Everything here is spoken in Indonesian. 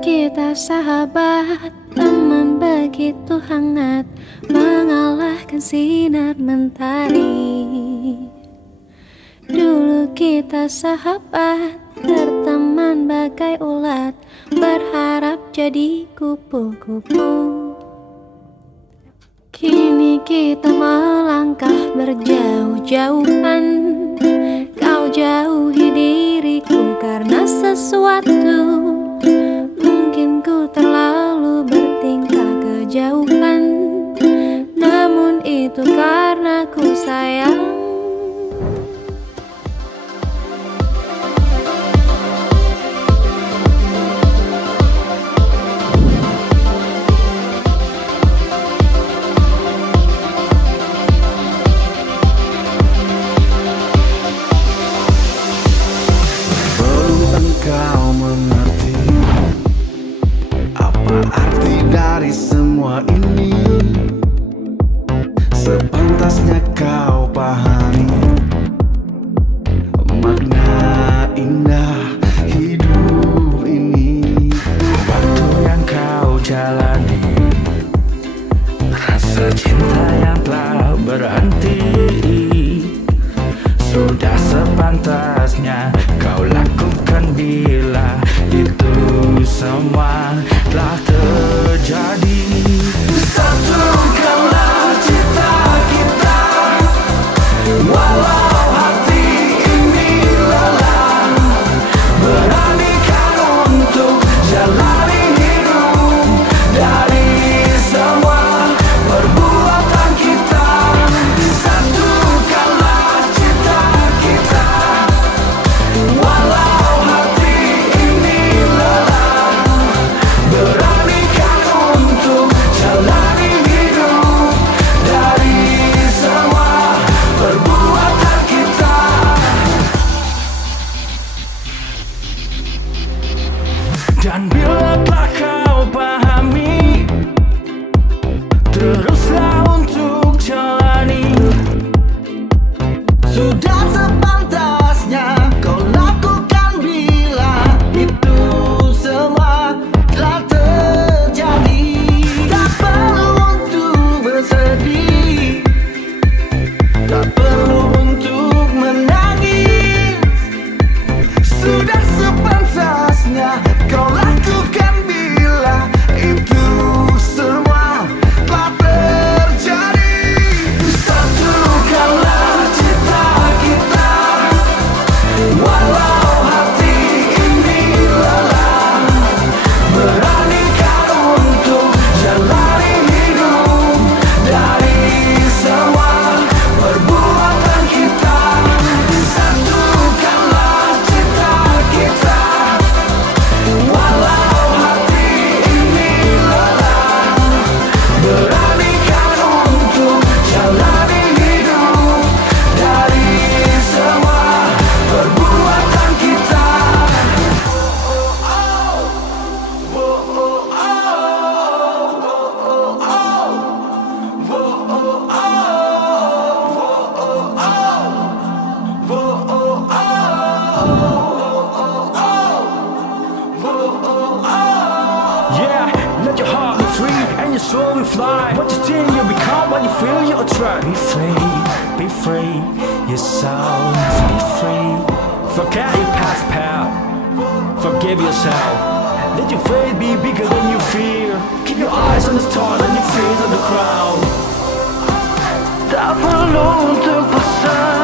Kita sahabat, teman begitu hangat, mengalahkan sinar mentari. Dulu kita sahabat, berteman bagai ulat, berharap jadi kupu-kupu. Kini kita melangkah berjauh-jauhan, kau jauhi diriku karena sesuatu. Mungkin ku terlalu bertingkah kejauhan, namun itu karena ku sayang. Kau mengerti apa arti dari semua ini? Sepantasnya kau pahami makna indah hidup ini. Waktu yang kau jalani, rasa cinta yang telah berhenti, sudah sepantasnya kau lakukan bila itu semua telah terjadi. Satukanlah cita kita, walau hati ini lelah. Beranikan untuk jalani hidup dari semua perbuatan kita. Satukanlah cita kita, walau hati ini lelah. Beranikan untuk jalani hidup dari semua perbuatan kita. Dan bila telah kau pahami, teruslah untuk jalani. Sudah sepantasnya kau lakukan bila itu semua telah terjadi. Tak perlu untuk bersedih, tak perlu untuk menangis. Sudah sepantasnya kau lakukan bila itu semua telah terjadi. Satukanlah cita kita, walau hati ini lelah. Beranikan untuk jalani hidup dari semua perbuatan kita. Satukanlah cita kita, walau hati ini lelah. Beranikan untuk jalani hidup dari semua perbuatan kita. Yeah, let your heart be free and your soul will fly. What you think you become, what you feel you attract. Be free, your soul must be free. Forget your past path, forgive yourself. Let your faith be bigger than your fear. Keep your eyes on the stars and your feet on the crowd. Tak perlu untuk pesan